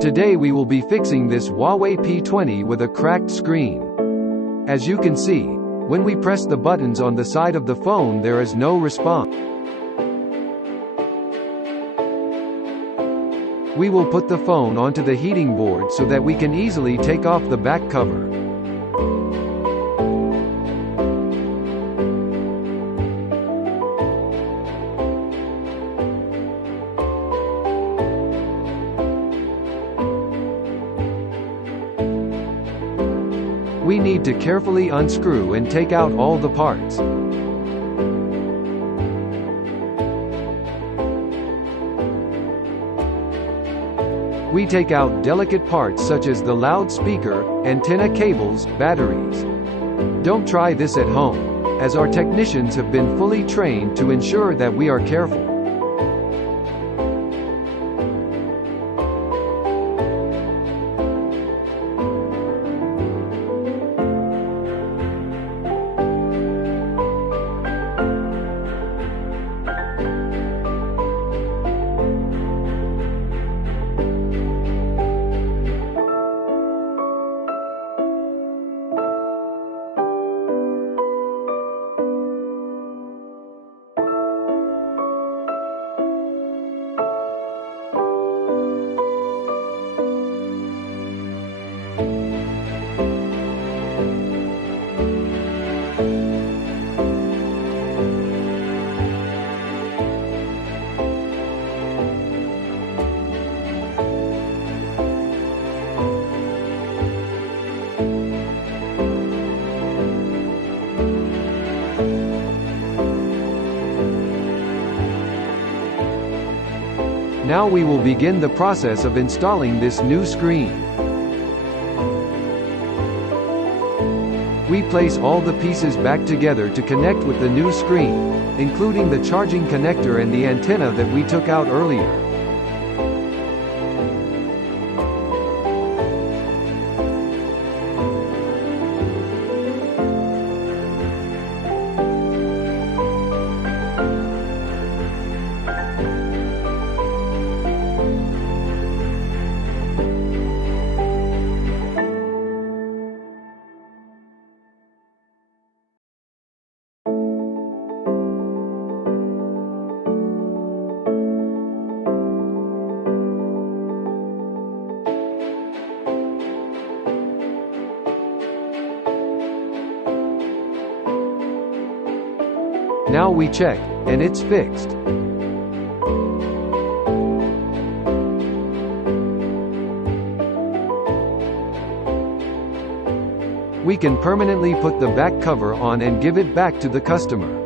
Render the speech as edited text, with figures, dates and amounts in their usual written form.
Today we will be fixing this Huawei P30 with a cracked screen. As you can see, when we press the buttons on the side of the phone there is no response. We will put the phone onto the heating board so that we can easily take off the back cover. We need to carefully unscrew and take out all the parts. We take out delicate parts such as the loudspeaker, antenna cables, batteries. Don't try this at home, as our technicians have been fully trained to ensure that we are careful. Now we will begin the process of installing this new screen. We place all the pieces back together to connect with the new screen, including the charging connector and the antenna that we took out earlier. Now we check, and it's fixed. We can permanently put the back cover on and give it back to the customer.